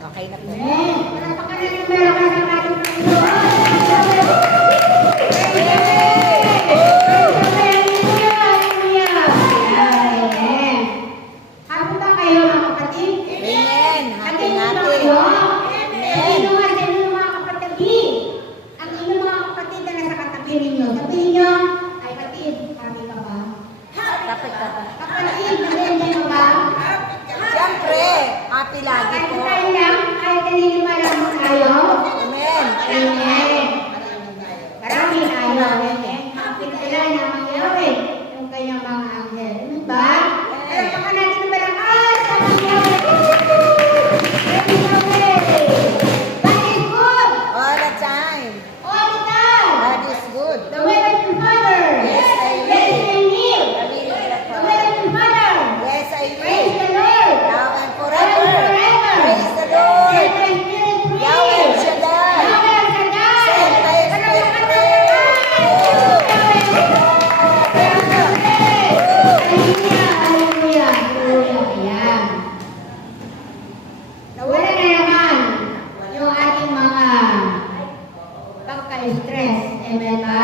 Okay na po. Amen. Palakpakan natin malakas ang ating Panginoon. Happy ba kayo mga kapatid? Amen. Happy natin. Amen. Mga kapatid, ang inyong mga kapatid na nasa katabi ninyo. Sabihin nyo, ay kapatid, happy ka ba? Kapit ka ba? Kapatid, hindi ka ba? Siyempre, happy lagi Kahit po. tayo lang, kahit naniniwala mo tayo. Amen. Amen. Marami tayo. Happy sila na mangyari yung kanyang mga anghel. Ano ba? Pero baka natin na malakas sa mangyari. God is good. All the time. All the time. God is good. The way of your Father. Yes, I will. Yes, I will. I will The forever. way of your Father. Yes, I Praise will. the Lord. Now and Forever. forever. Praise the Lord. Set my spirit free. Yahweh Shaddai. Yahweh Shaddai. Set my spirit free. Hallelujah, hallelujah, ayan. Nawala na naman yung ating mga pagka-stress. Amen ba?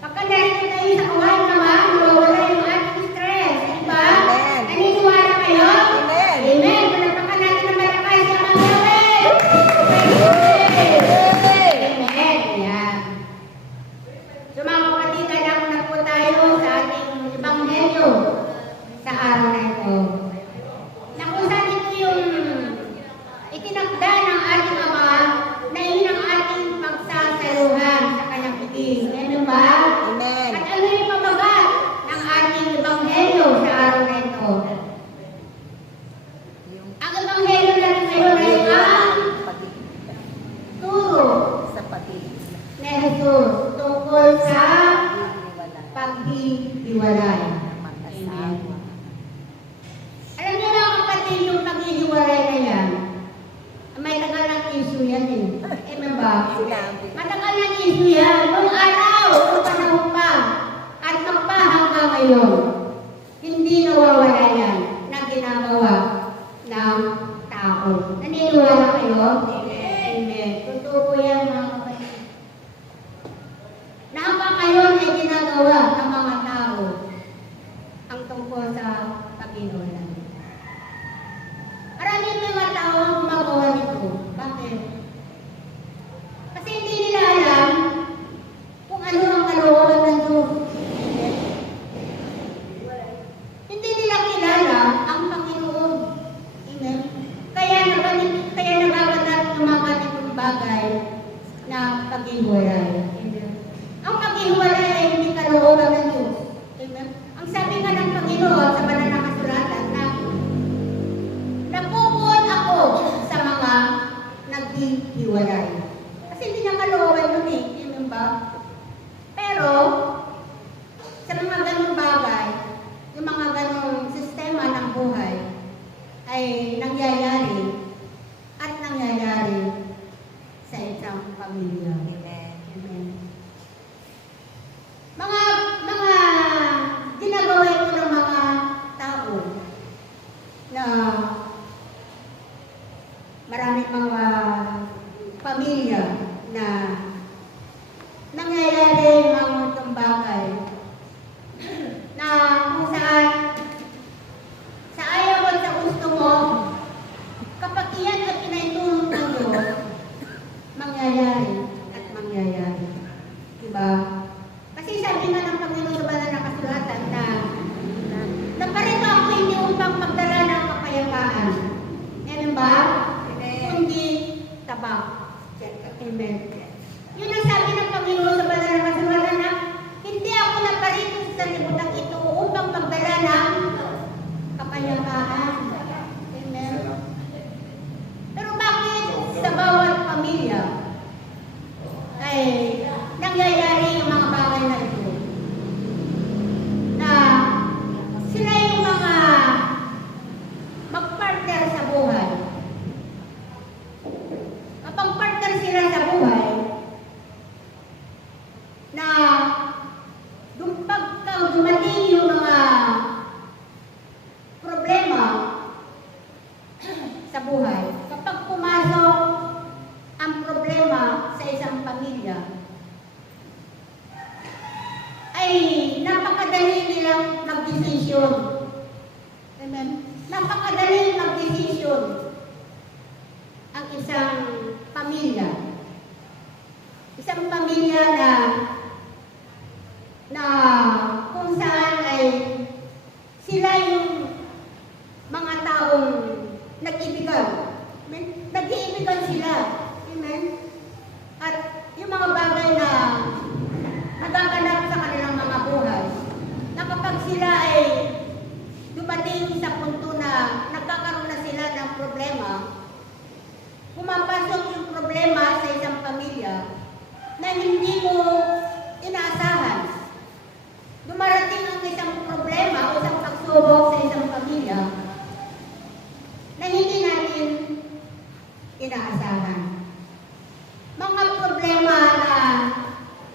Pagka narito tayo sa kawan naman, nawala yung ating stress. Diba? Amen. Naniniwala kayo? Amen. Amen. Palapakan natin na malakas sa mga Yahweh. Amen. Ayan. So mga kapatid, alam na po tayo sa ating ebanghelyo sa araw na ito. Na kung saan ito yung itinakda ng ating Ama na yun ang ating pagsasaluhan sa kanyang piging. Ano ba? Amen. At ano yung pabagat ng ating ebanghelyo sa araw na ito? Ang ebanghelyo natin ngayon ay ang turo Sa pag-ibig. ni Jesus tungkol sa Wala. paghihiwalay. Mag-asawa. Alam niyo mga kapatid, yung paghihiwalay na yan, may tagal ng issue yan eh. Amen ba? Sinabi. Matagal ng issue yan. Nung araw, nung panahon pa, at magpa hanggang ngayon, hindi nawawala yan na ginagawa ng tao. Naniniwala kayo? Amen. Totoo po yan mga kapatid. Na hanggang ngayon ay ginagawa ng mga tao ang tungkol sa paghihiwalay. Maraming mga tao ang gumagawa nito. Bakit? Kasi hindi nila alam kung ano ang kalooban ng Diyos. Hindi nila kilala ang Panginoon. Amen? Kaya nagaganap ng mga ganitong bagay na paghihiwalay. Amen? Ang paghihiwalay ay hindi kalooban ng Diyos. Amen? Ang sabi nga ng Panginoon sa banal na kasulatan na napupun ako sa mga naghihiwalay. Kasi hindi niya kalooban yun eh. Amen ba? Pero, sa mga ganong bagay, yung mga ganong sistema ng buhay ay nangyayari at nangyayari sa isang pamilya. Amen. Amen. Mga ginagawa ito ng mga tao na maraming mga pamilya na nangyayari mga itong bagay na kung saan sa ayaw at sa gusto mo, kapag iyan ay pinaitulong ng Diyos, mangyayari at mangyayari. Diba? Kasi sabi nga ng Panginoon sa banal na kasulatan na parito ako hindi upang magdala ng kapayapaan. Amen ba? Kundi tabak. Amen. Yun ang sabi ng Panginoon sa banal na kasulatan na hindi ako naparito sa sanlibutan ito upang magdala ng kapayapaan. Amen. Pero bakit sa bawat pamilya ay nangyayari yung mga bagay na ito? Na sila yung mga mag-partner sa buhay. Kapag partner sila sa buhay, magdesisyon. Amen? Napakadali magdesisyon ang isang pamilya. Isang pamilya na kung saan ay sila yung mga taong nag-ibigan. Amen? Nag-iibigan sila. Amen? At yung mga bagay na nagaganap sa kanilang mga buhay, na kapag sila ay dumating sa punto na nagkakaroon na sila ng problema, pumapasok yung problema sa isang pamilya na hindi mo inaasahan. Dumarating ang isang problema o isang pagsubok sa isang pamilya na hindi natin inaasahan. Mga problema na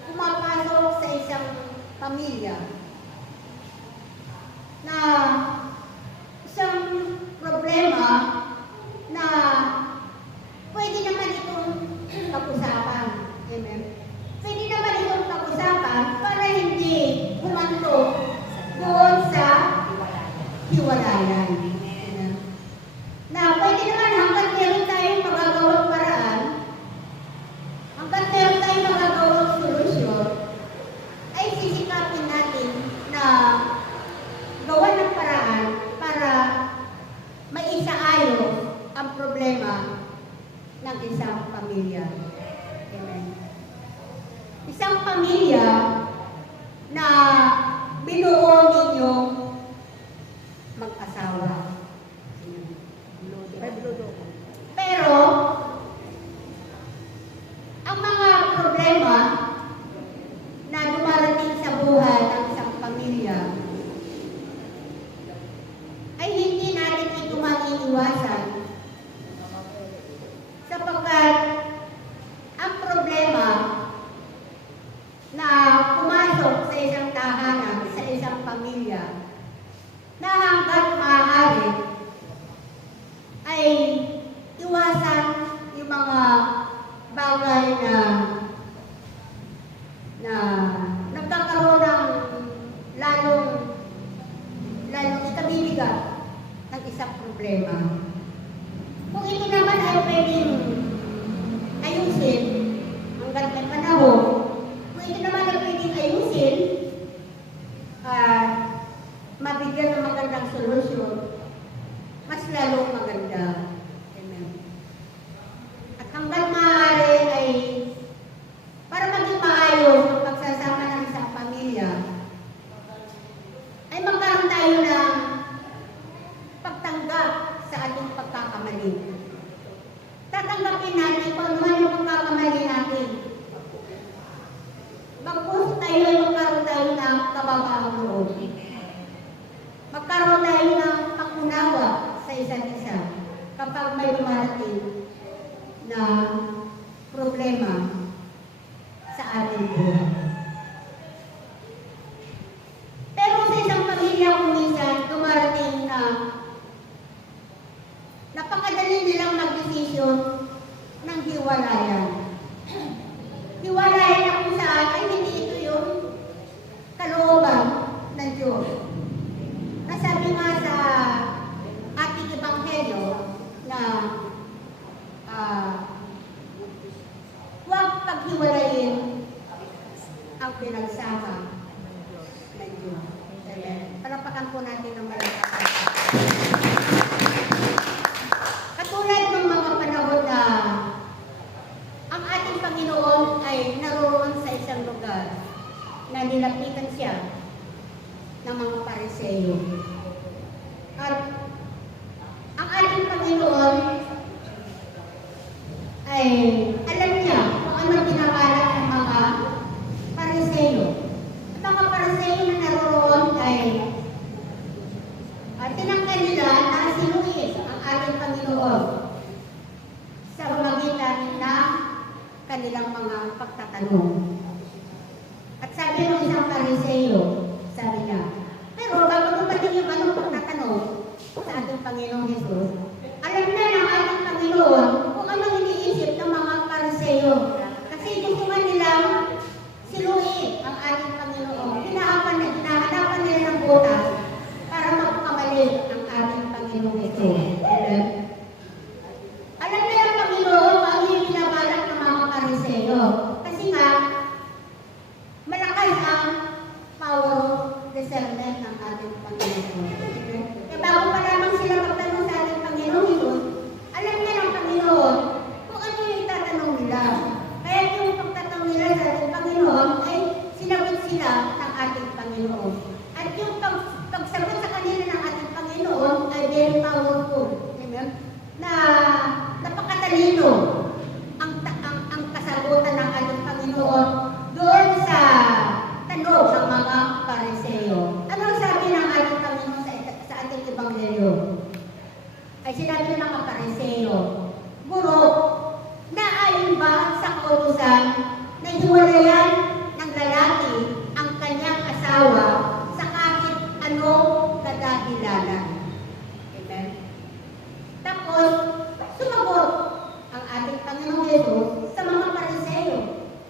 pumapasok sa isang pamilya na isang problema na pwede naman itong pag-usapan. Amen? Pwede naman itong pag-usapan para hindi humanto doon sa hiwalayan. Amen? Na pwede naman hanggang meron tayong magagawang paraan, hanggang meron tayong magagawang solusyon, ay sisikapin natin na gawa ng paraan para maisaayos ang problema ng isang pamilya. Amen. Isang pamilya na binuo ninyong mag-asawa. Pero, ang mga problema na dumarating sa buhay ng isang pamilya ay hindi natin ito maiiwasan sapagkat ang problema na pumasok sa isang tahanan, sa isang pamilya na hanggat maaari ay iwasan yung mga bagay na nagkakaroon ng lalong ikabibigat ng isang problema. Kung ito naman ay pwedeng ayusin hanggang may panahon, kung ito naman ay pwedeng ayusin, mabigyan ng magandang solusyon, mas lalong maganda. Amen. At hanggang maaari ay para maging maayos ang pagsasama ng isang pamilya, ay magkaroon tayo ng pagtanggap sa ating pagkakamali. Tatanggapin natin kung ano man yung pagkakamali natin. Magpuso tayo ay magkaroon tayo ng kababaang loob. Magkaroon tayo ng pakunawa sa isa't isa kapag may dumarating na problema sa ating buhay. Pero sa isang pamilya kung minsan dumarating na napakadali nilang magdesisyon ng hiwalayan. Hiwalayan na kung saan ay hindi ito yung kalooban ng Diyos. Nasabi nga sa ating ebanghelyo na huwag paghiwalayin ang pinagsama ng Diyos. Palapakan po natin ng malakas. Katulad ng mga panahon na ang ating Panginoon ay naroon sa isang lugar na nilapitan siya ng mga Pariseo. At ang ating Panginoon ay alam niya kung ano pinakalat ng mga Pariseo. At mga Pariseo na naroon ay tinangkan nila na sinuhin ang ating Panginoon sa pamagitan ng kanilang mga pagtatanong. At sabi ng isang Pariseo, sabi niya, pero bago dumating yung anong pagtatanong sa ating Panginoong Jesus, alam na ng ating Panginoon kung ano iniisip ng mga Pariseo. Kasi gusto nga nilang siluhin ang ating Panginoon. Hinahanapan nila ng butas matalino ang kasagutan ng ating Panginoon doon sa tanong ng mga Pariseo. Ano ang sabi ng ating Panginoon sa ating Ebanghelyo? Ay sinabi ng mga Pariseo, Guro, naayon ba sa kautusan na hiwalayan ng lalaki ang kanyang asawa sa kahit anong kadahilanan? Amen? Tapos, sumagot ang ating Panginoong Jesus sa mga Pariseo.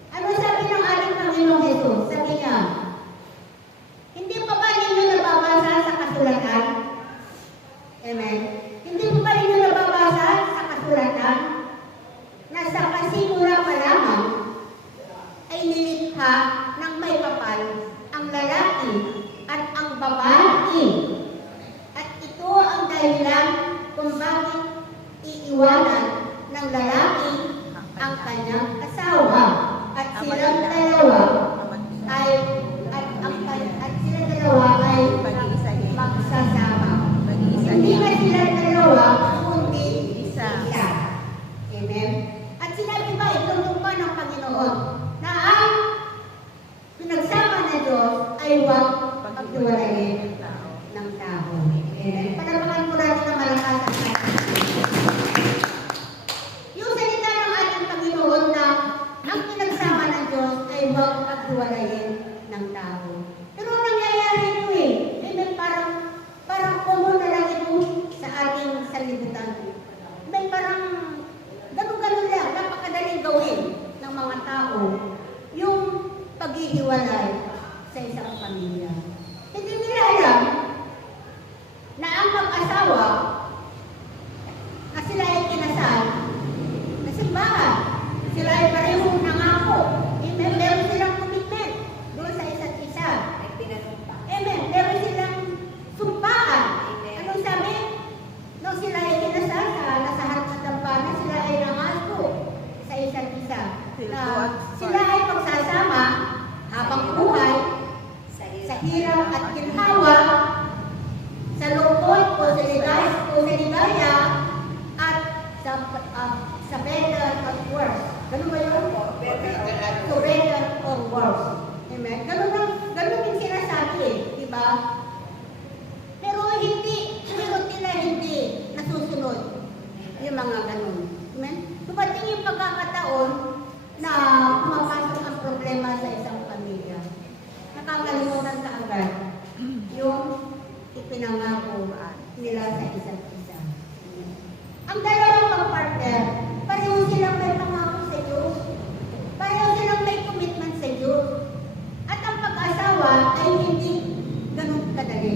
Ano sabi ng ating Panginoong Jesus? Sabi niya, hindi pa ba ninyo nababasa sa kasulatan? Amen? Hindi pa ba ninyo nababasa sa kasulatan na sa kasimula pa lamang ay nilikha ng may kapal ang lalaki at ang babae. At ito ang dahilan kung bakit iiwanan ng lalaki ang kanyang asawa at silang dalawa ay magsasama. Hindi na sila dalawa kundi isa. Amen. At sinabi ba itutong pa ng Panginoon na ang pinagsama ng Diyos ay huwag paghiwalayin ng tao. Amen. Panapakan mo natin na malakas ang yung salita ng ating Panginoon na ang pinagsama ng Diyos ay huwag paghiwalayin ng tao. Pero nangyayari ito eh. Amen. Parang common na lang ito sa ating sanlibutan. Amen. Parang ganun-ganun lang. Napakadaling gawin ng mga tao yung paghihiwalay sa isang pamilya. Hindi nila alam na ang mag-asawa na sila ay kinasal na simbahan. Sila ay parehong nangako. Amen. Meron silang commitment doon sa isa't isa. Amen. Meron silang sumpaan. Anong sabi? Nung sila ay kinasal nasa harap ng dambana, sila ay nangako sa isa't isa. Na sila ay pagsasama habang buhay sa hirap at ginhawa, sa lungkot o sa ligaya, at sa better or worse. Ganun ba yun? So better or worse. Amen? Ganun yung sinasabi eh. Diba? Pero tila hindi nasusunod yung mga ganun. Amen? Dumating yung pagkakataon na pumapasok ang problema sa isang pamilya. Nakakalimutan ka agad yung ipinangako nila sa isa't isa. Ang dalawang mag-partner, pareho silang may pangako sa Diyos. Pareho silang may commitment sa Diyos. At ang pag-asawa ay hindi ganun kadali.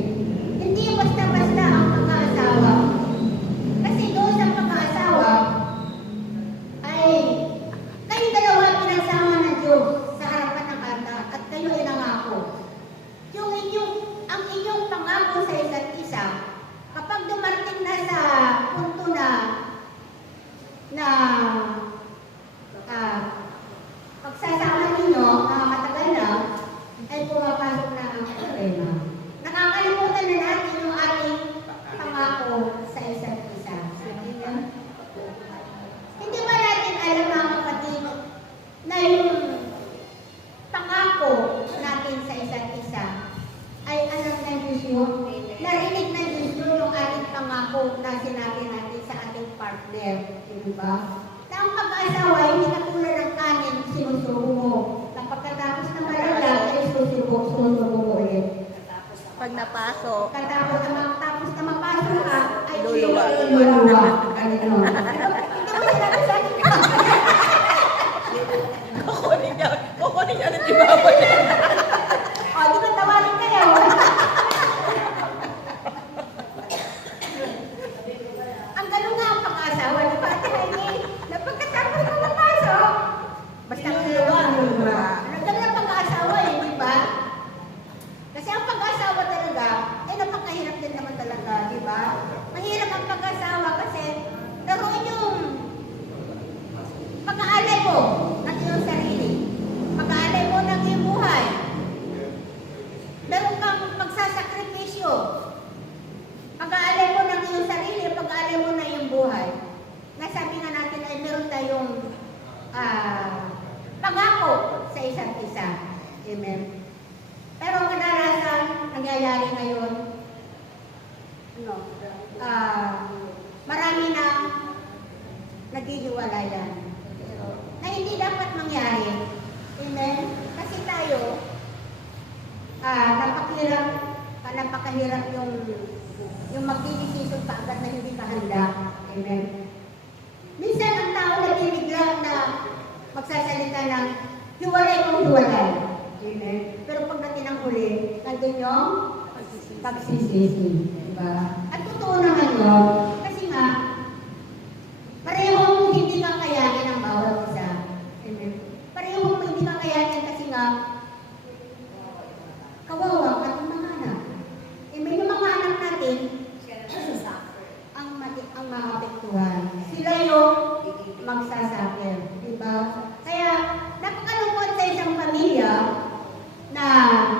Hindi basta-basta ang pag-aasawa. Kasi doon sa pag-aasawa ay kayong dalawa pinagsama ng Diyos sa harapan ng altar at kayo ay nangako. Ang inyong pangako sa isa't isa, kapag dumating na sa punto na pagsasama ninyo matagal na, ay pumapasok na ang problema. Nakakalimutan na natin yung ating pangako sa isa't isa. Amen? Hindi ba natin alam mga kapatid na yung pangako natin sa isa't isa ay alam ng Diyos yun? Narinig ng Diyos yun yung ating pangako na sinabi natin sa ating partner. Diba? Na ang pag-asawa ay hindi katulad ng kanin, sinusubo mo. Na pagkatapos na malaglag, ay susubo mo ulit. Pag napasok, Tapos na mapasok ka, ay Luluwa. luluwa. Hindi mo sinabi sa akin. kukunin niya ng ibabay. O, di ba tawarin kayo? Ang ganun nga ang pag-asawa, di ba? Na pagkatapos na mapasok, basta luluwa. Ang ganun ang pag-asawa eh, di ba? Kasi ang pag-asawa talaga, ay napakahirap din naman talaga, di ba? Mahirap ang pag-asawa kasi, laruin nyo Amen. Pero kadalasan, nangyayari ngayon, marami na naghihiwalayan. Na hindi dapat mangyari. Amen? Kasi tayo, napakahirap yung magdidesisyon pa agad na hindi ka handa. Amen? Minsan ang tao nagibigla na magsasalita ng hiwalay kung hiwalay. Amen? Pero pagdating ng huli, nandun yung pagsisisi. Diba? At totoo naman yun. Kasi nga, parehong hindi kakayanin ang bawat isa. Amen? Parehong hindi kakayanin kasi nga, kawawa at ang mga anak. Amen? Yung mga anak natin, ang maapektuhan. Sila yung magsasuffer. Diba? Kaya, napakalungkot sa isang pamilya na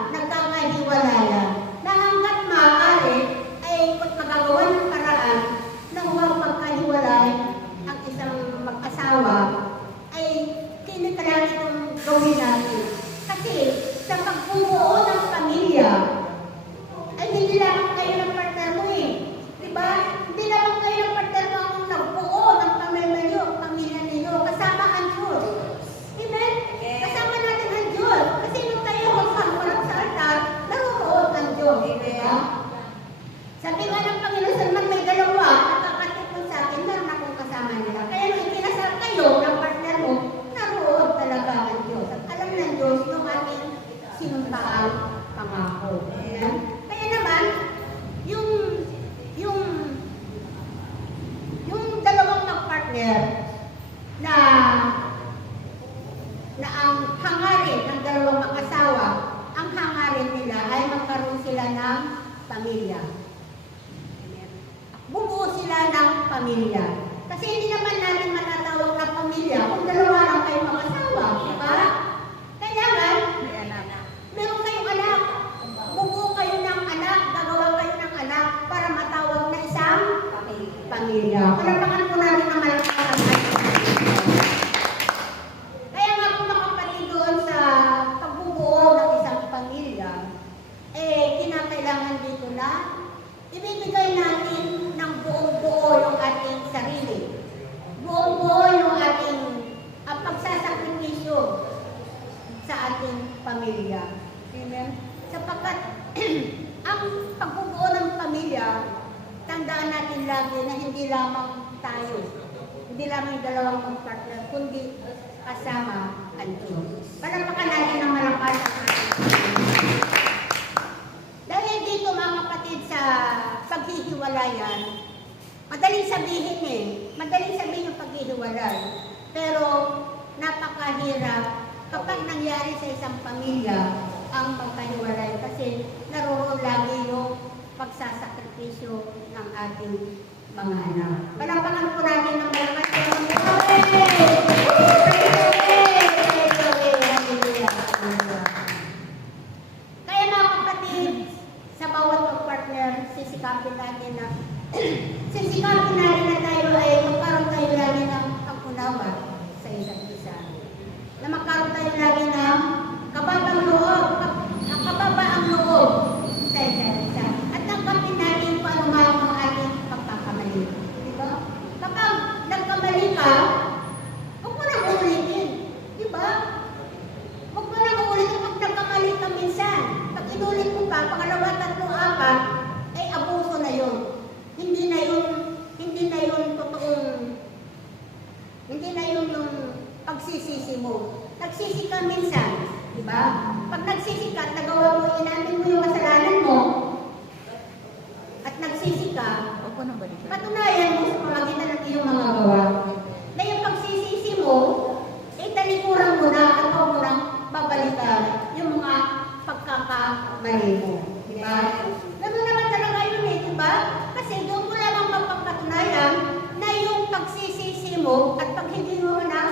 nagkakahiwalayan na hanggat maaari ay magagawa ng paraan na huwag magkahiwalay ang isang mag-asawa ay kailangan itong gawin natin. Kasi sa pagbubuo ng pamilya ay hindi lamang kayo ng partner mo eh. Diba? Hindi lamang kayo ng partner mo ang nagbuo ng pamilya ninyo. Kasama ang Diyos. Amen? Kasama natin ang Diyos. Kasi nung tayo magpangulap sa altar, naruroon ang Diyos. Diba? Sabi nga ng Panginoon, Salman, may dalawa, nakakatipon sa akin, meron akong kasama nila. Kaya nung ikinasal kayo ng partner mo, naroon talaga ang Diyos. At alam ng Diyos yung ating sinumpaan pangako. Amen? Kaya naman, yung dalawang mag-partner na ang hangarin ng dalawang mag-asawa, ang hangarin nila ay magkaroon sila ng pamilya. Bumuo sila ng pamilya. Kasi hindi naman natin matatawag na pamilya kung dalawa lang kayo mag-asawa. Diba? Kailangan, meron kayong anak. Bumuo kayo ng anak, gagawa kayo ng anak para matawag na isang pamilya. Palapakan po natin ang malakas. Kaya nga po mga kapatid doon sa pagbubuo ng isang pamilya, kinakailangan dito na ibibigay natin ng buong-buo yung ating sarili. Buong-buo yung ating pagsasakripisyo sa ating pamilya. Amen? Sapagkat ang pagbubuo ng pamilya, tandaan natin lagi na hindi lamang tayo, hindi lamang yung dalawang mag-partner, kundi kasama ang Diyos. Palapakan natin ang malakas ang ating pamilya. Dahil dito mga kapatid sa paghihiwalayan, madaling sabihin yung paghihiwalay. Pero napakahirap kapag nangyari sa isang pamilya ang pagkahiwalay kasi naroon lagi yung pagsasakripisyo ng ating mga anak. Palapakan po natin ng malakas ang Kaya mga kapatid, sa bawat partner, sisikapin natin na tayo ay magkaroon tayo lagi ng pag-unawa sa isa't isa. Na magkaroon tayo lagi ng kababaang loob sa isa't isa. At tanggapin natin kung ano man ang ating pagkakamali. Diba? Kapag nagkamali ka, huwag mo nang ulitin. Diba? Huwag mo nang ulitin pag nagkamali ka minsan. Pag inulit mo pa, pangalawa, tatlo, apat, ay abuso na yun. Hindi na yun totoong, hindi na yun yung pagsisisi mo. Nagsisi ka minsan, di ba? Pag nagsisi ka at nagawa mo, inamin mo yung kasalanan mo, at nagsisi ka, patunayan mo sa pamagitan ng iyong mga gawa, na yung pagsisisi mo, talikuran mo na at huwag mo nang babalikan yung mga pagkakamali mo. Di ba? Ganun naman talaga yun eh, di ba? Kasi doon mo lamang mapapatunayan na yung pagsisisi mo at pag hindi mo ng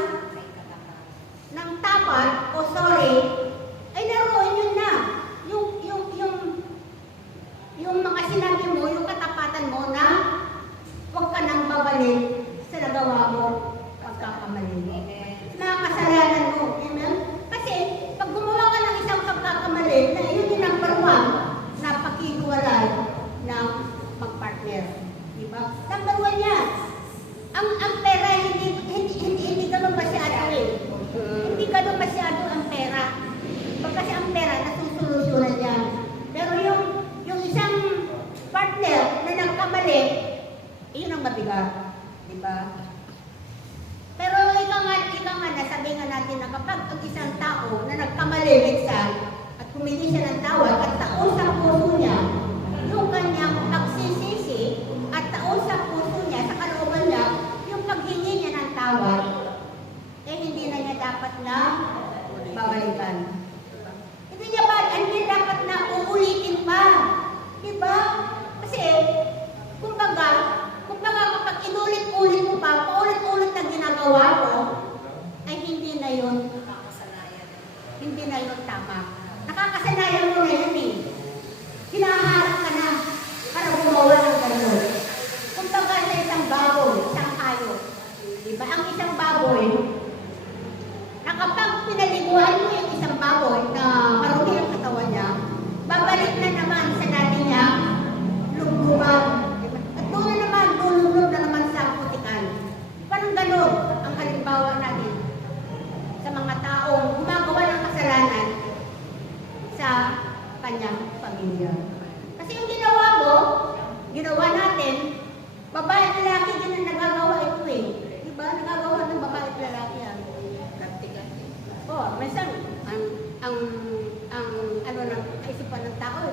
tapat o sorry, ay naroon yun na. Yung mga sinabi mo, yung katapatan mo na huwag ka nang babalik sa nagawa mo pagkakamali mo. Mga kasalanan mo. Amen? Kasi pag gumawa ka ng isang nga nasabi nga natin na kapag ang isang tao na nagkamali minsan at humingi siya ng tawad at taon sa puso niya, yung kanyang pagsisisi at taon sa puso niya, sa kalooban niya, yung paghingi niya ng tawad, eh hindi na niya dapat na babalikan. Hindi niya ba, hindi dapat na uulitin pa. Diba? Kasi, kumbaga kapag inulit-ulit mo pa, paulit-ulit na ginagawa mo, ay hindi na yun tama. Nakakasanayan mo na yan eh. Hinaharap ka na para gumawa ng gano'n. Kumbaga sa isang baboy, isang hayop. Diba? Ang isang baboy, na kapag pinaliguan mo yung isang baboy na marumi ang katawan niya, babalik na naman sa dati niya, lugluban. At doon na naman, lulunod na naman sa putikan. Parang gano'n ang halimbawa natin sa mga taong gumagawa ng kasalanan sa kanyang pamilya. Kasi yung ginawa natin, babae at lalaki din ang nagagawa ito eh. Diba? Nagagawa ng babae at lalaki yan. Minsan, ang ano ng kaisipan ng tao,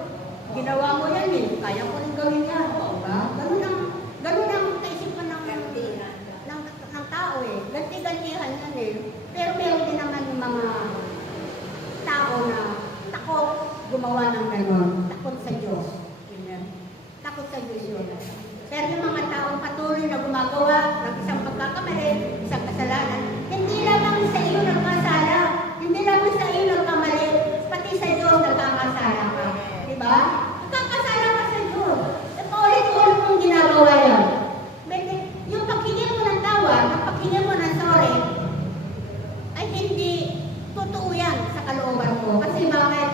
ginawa mo yan eh, kaya ko rin gawin yan. Diba? Ganun ang kaisipan ng tao eh. Ganti-gantihan yan eh. Pero meron din naman yung mga tao na takot gumawa ng gano'n. Takot sa Diyos. Amen. Takot sa Diyos yun. Pero yung mga taong patuloy na gumagawa ng isang pagkakamali, isang kasalanan, hindi lamang sa iyo nagkasala. Hindi lamang sa iyo nagkamali. Pati sa Diyos nagkakasala ka. Diba? Nagkakasala ka sa Diyos. E paulit-ulit mong ginagawa yan. Yung paghingi mo ng tawad, ang paghingi mo ng sorry, ay hindi totoo yan sa kalooban mo. Kasi bakit?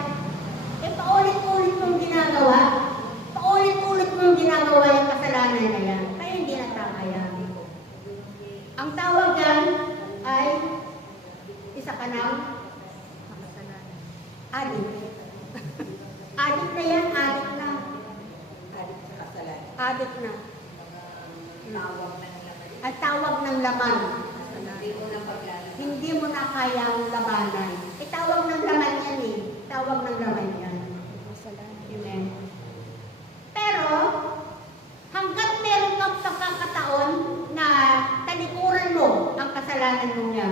E paulit-ulit mong ginagawa, yung kasalanan na yan. Kaya hindi na tama yan. Ang tawag yan ay isa ka ng adik. Adik na yan, adik na. Adik na. Ang tawag ng laman. Hindi mo na kayang labanan. Tawag ng laman yan eh. Tawag ng laman yan. Amen. Pero, hanggat meron kang pagkakataon na talikuran mo ang kasalanan mo niya,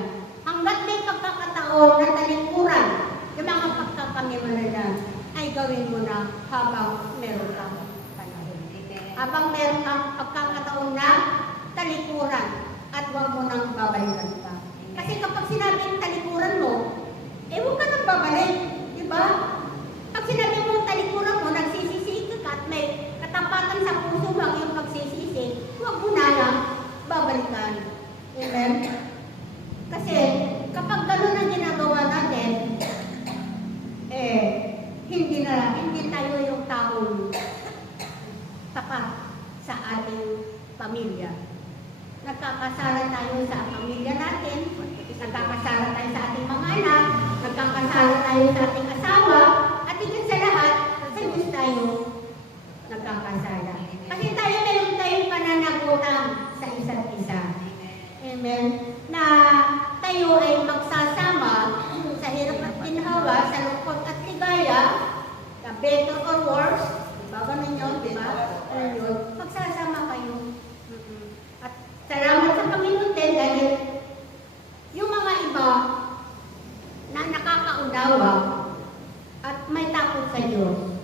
hanggat may pagkakataon na talikuran yung mga pagkakamimala niya, ay gawin mo na habang meron kang panahon. Habang meron kang pagkakataon na talikuran at huwag mo nang babalikan pa. Kasi kapag sinabing talikuran mo, huwag ka nang babalik. Diba? Pag sinabi mong talikuran mo, nagsisisi ka at may katapatan sa puso mo ang iyong pagsisisi, huwag mo na lang babalikan. Amen? Kasi kapag gano'n ang ginagawa natin, hindi tayo yung taong tapat sa ating pamilya. Nagkakasala tayo sa pamilya natin, nagkakasala tayo sa ating mga anak, nagkakasala tayo sa ating asawa, at higit sa lahat, sa Diyos tayo nagkakasala. Kasi meron tayong pananagutan sa isa't isa. Amen. Na tayo ay magsasama sa hirap at ginhawa, sa lungkot at ligaya, sa better or worse, diba? Ganun yun, diba? Ganun yun. Magsasama kayo. At salamat sa Panginoon din dahil yung mga iba na nakakaunawa at may takot sa Diyos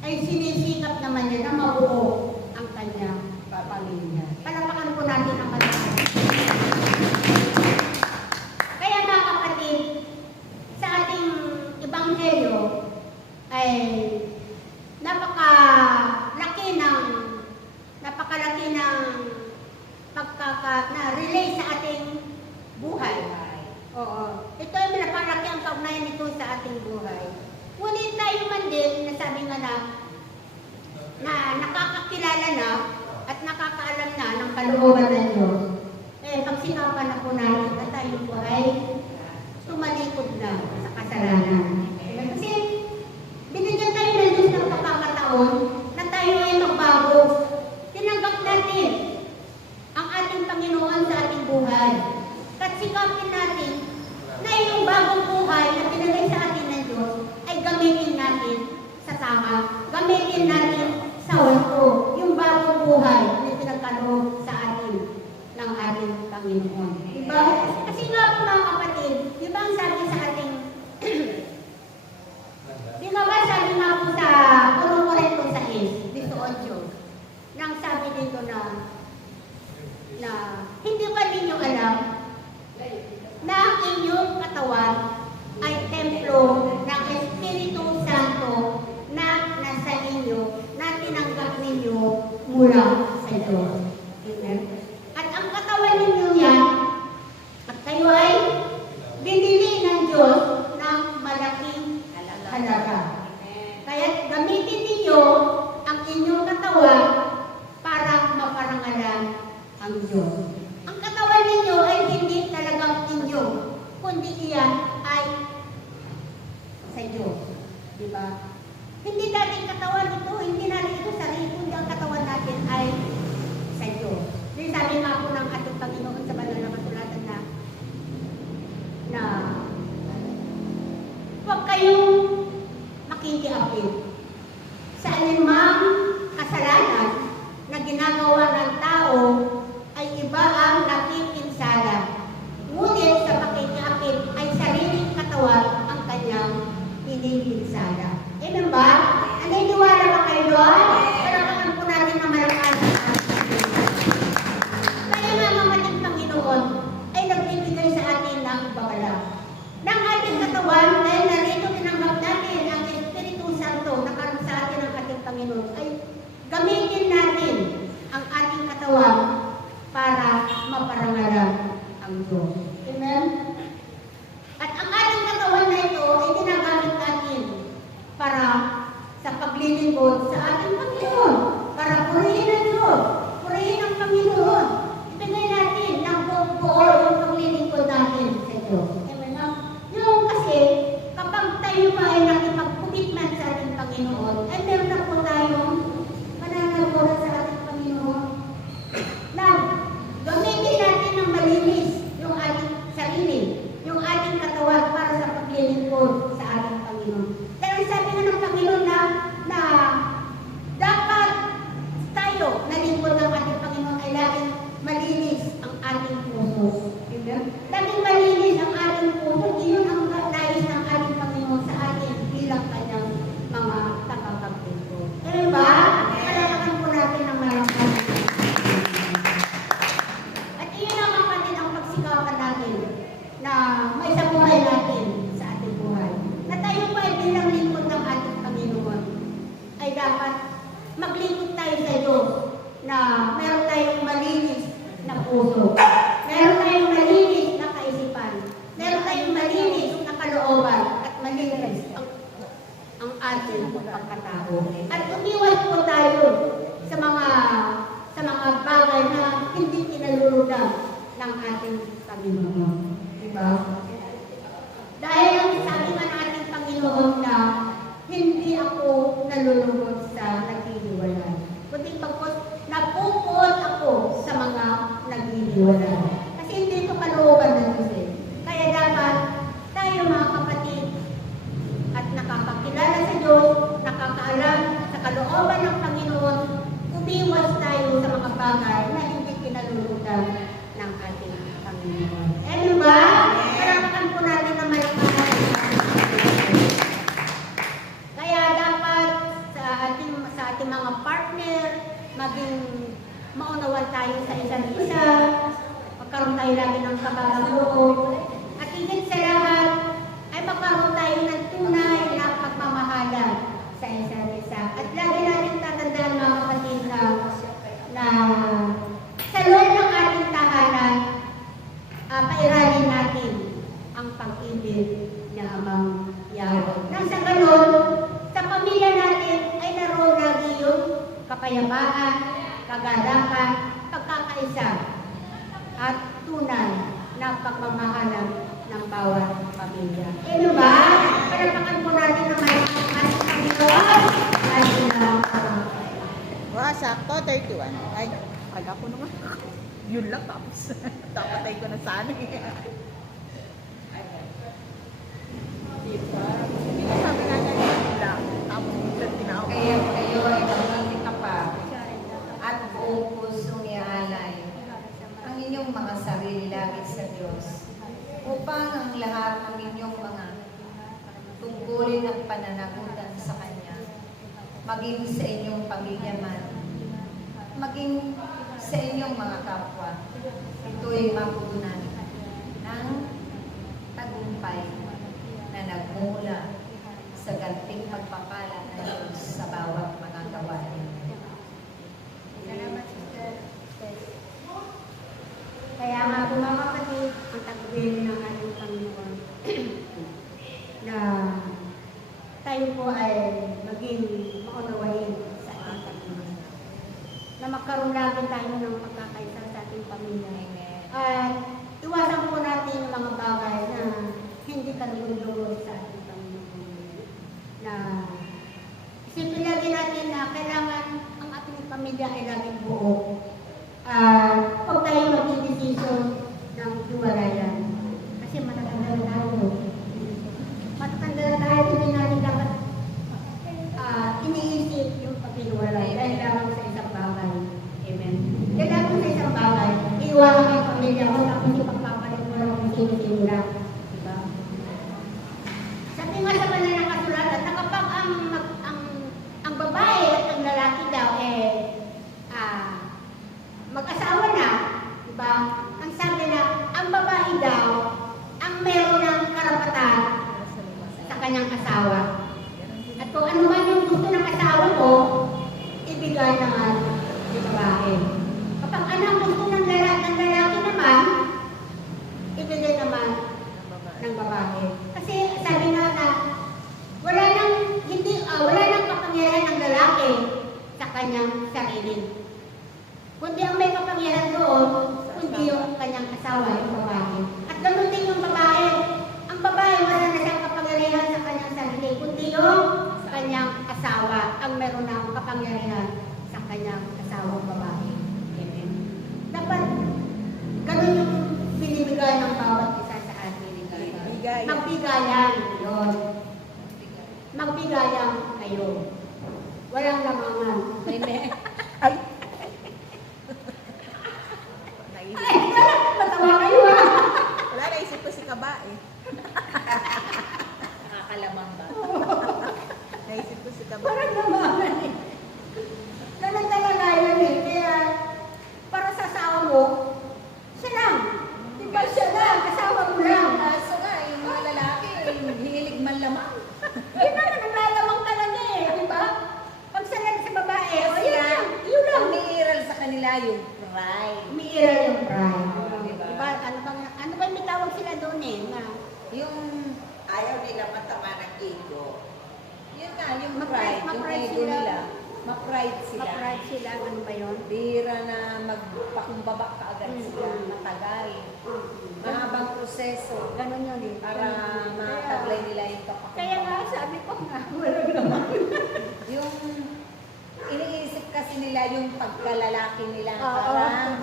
ay sinisikap naman niya na mabuo ang kanyang pamilya. Palapakan po natin ang kanyang. Kaya mga kapatid, sa ating ebanghelyo ay napakalaki ng na-relay sa ating buhay. Oo. Ito ay napakalaki ang kaugnayan nito sa ating buhay. Ngunit tayo man din, nasabi nga na nakakakilala na at nakakaalam na ng kalooban ng Diyos. Pagsikapan na po natin na tayo po ay tumalikod na sa kasalanan. Kasi binigyan tayo ng Diyos ng pagkakataon na tayo ay magbago. Tinanggap natin ang ating Panginoon sa ating buhay. At sikapin natin pagsasama, gamitin natin sa wasto yung bagong buhay na pinagkaloob sa atin ng ating Panginoon. Diba? Kasi nga po mga kapatid, di ba ang sabi sa ating di ba sabi nga po sa 1 Corintios 6:18, nang sabi dito na hindi ba ninyo alam na ang inyong katawan ay templo ng Espiritu Santo na nasa inyo, na tinanggap ninyo mula sa Diyos. Amen. At ang katawan ninyo yan, at kayo ay binili ng Diyos ng malaking halaga. Kaya gamitin ninyo ang inyong katawan para maparangalan ang Diyos. Ang katawan ninyo ay hindi talagang inyo, kundi iyan ay sa Diyos. Diba? Hindi natin katawan ito, hindi natin ito sarili, kundi ang katawan natin ay sa Diyos. Then sabi nga po ng ating Panginoon sa banal na kasulatan na huwag kayong makikiapid sa anumang kasalanan na ginagawa ng tao ay iba ang nakikinsala. Ngunit sa pakikiapid ay sariling katawan ang kanyang pinipinsala. Amen ba? Naniniwala ba kayo doon? Kailangan po natin na malakas. Kaya nga mga ating Panginoon ay nagbibigay sa atin ng babala. Ng ating katawan, dahil narito tinanggap natin ang Espiritu Santo na karoon sa atin ng ating Panginoon, ay gamitin natin ang ating katawan para maparangalan ang Diyos. Amen? At ang ating katawan na ito ay ginagamit natin para sa paglilingkod sa ating Panginoon, para purihin ang Diyos, purihin ang Panginoon. Ibigay natin ng buo yung paglilingkod natin sa Diyos. Amen? Yung kasi, kapag tayo pa ay nakipag-commitment sa ating Panginoon, ay meron na po tayong pananaguran sa ating Panginoon. Na gamitin natin ng malinis yung ating sarili, yung ating katawan para sa paglilingkod sa ating Panginoon. Dahil sabi nga ng Panginoon na dapat tayo na lingkod ng ating Panginoon ay laging malinis ang ating puso. Amen? Laging malinis ang ating puso, iyon ang nais ng ating Panginoon sa atin bilang kanyang mga tagapagtungkol. Amen ba? Kailangan po natin ng malakas. At iyon ang kapatid ang pagsikapan natin na may sa buhay natin sa ating buhay. Na tayo pa ay bilang lingkod ng ating Panginoon ay dapat maglingkod tayo sa Diyos na meron tayong malinis na puso. Meron tayong malinis na kaisipan. Meron tayong malinis na kalooban at malinis ang ating pagkatao. At umiwas po tayo sa mga bagay na hindi kinalulugdan ng ating Panginoon. Diba? Dahil ang sabi nga ng ating Panginoon na hindi ako nalulungkot sa naghihiwalay, kundi pagkos napupot ako sa mga naghihiwalay. Kasi hindi ito kalooban ng Diyos eh. Kaya dapat tayo mga kapatid at nakapagkilala sa Diyos, nakakaalam sa kalooban ng Panginoon, umiwas tayo sa mga bagay na hindi kinalulugdan ng ating Panginoon. Ano ba? Kailangan po natin na malakas. Kaya dapat sa ating mga partner, maging maunawan tayo sa isa't isa, magkaroon tayo lagi ng kabagang loob, at higit sa lahat, ay magkaroon tayo ng tunay na pagmamahalan sa isa't isa. At lagi natin tatandaan mga kapatid na sa loob ng ating tahanan, pairalin natin ang pag-ibig na Amang Yahweh. Nang sa ganon, sa pamilya natin ay naroon lagi yung kapayapaan, kagalakan, pagkakaisa, at tunay na pagmamahalan ng bawat pamilya. Ano ba? Palapakan po natin ng malaking ating Panginoon. Ay, Wow, sakto, 31. Ay, kala ko naman. Yun lang, tapos tapatay ko na sana eh. Diba? Sabi nga niya, yun lang. Tapos ang inyong mga tungkulin at pananagutan sa Kanya, maging sa inyong pamilya man, maging sa inyong mga kapwa. Ito'y mapunan ng tagumpay na nagmula sa ganting pagpapala ng Diyos sa bawat mga gawain. Salamat, Sister. Kaya nga po mga kapatid, ang tagubilin ng ating Panginoon na tayo po ay maging maunawain sa ating Panginoon. Na magkaroon lagi tayo ng pagkakaisa sa ating pamilya. At iwasan po natin yung mga bagay na hindi kalulunod sa ating Panginoon. Na isipin lagi natin na kailangan ang ating pamilya ay laging buo. Huwag tayo mag-decision ng hiwalayan. Kasi matatanda na tayo. Matatanda na tayo, hindi natin dapat iniisip yung paghiwalay dahil lamang sa isang bagay. Amen. Dahil lamang sa isang bagay, iiwanan ang pamilya mo tapos ipagpapalit mo lang kung sino-sino lang. Diba? Sabi nga sa banal na kasulatan na kapag ang babae at ang lalaki daw mag-asawa na, diba? Ang sabi na, ang babae daw, ang meron ng karapatan sa kanyang asawa. At kung ano man yung gusto ng asawa mo, ibigay naman yung babae. Kapag ano ang gusto ng lalaki naman, ibigay naman ng babae. Kasi sabi nga na, wala nang kapangyarihan ng lalaki sa kanyang sarili. Kundi ang may kapangyarihan doon, kundi yung kanyang asawa, yung babae. At ganoon din yung babae. Ang babae, wala na siyang kapangyarihan sa kanyang sarili, kundi yung kanyang asawa ang meron ng kapangyarihan sa kanyang asawang babae. Amen. Dapat ganoon yung binibigay ng bawat isa sa atin. Magbigayan. Yun. Magbigayan kayo. Walang lamangan. Amen. Ay! Matawa kayo ah. Wala, naisip ko si Kaba eh. Nakakalamang ba? Naisip ko si Kaba. Parang lamangan eh. Ganun talaga yun eh. Kaya para sa asawa mo, siya lang. Diba siya lang? Asawa mo lang. Kaso nga, yung mga lalaki, hilig man lamang. Yun lang, naglalamang talaga eh. Diba? Pag sa babae, o Kasi yun nga, lang. Yun lang. umiiral sa kanila yung pride. Umiiral yung pride. Diba? Diba? Ano ba may tawag sila doon eh? Na, Yung, Ayaw nila matama ng ego. yun nga, yung Ma-pride- pride, yung ma-pride ego sila. nila. Ma-pride sila. ma-pride sila. Ano ba yun? Bira na magpakumbaba ka agad sila, matagal. Mahabang proseso Ganun yun eh. para mataglay nila yung Kaya nga papakumbaba. sabi ko nga, walang naman. Yung iniisip kasi nila yung pagkalalaki nila Oo. parang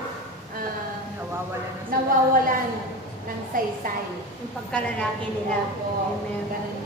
Nawawala na sila. nawawalan ng saysay. Yung pagkalalaki nila. Oo, Amen. ganun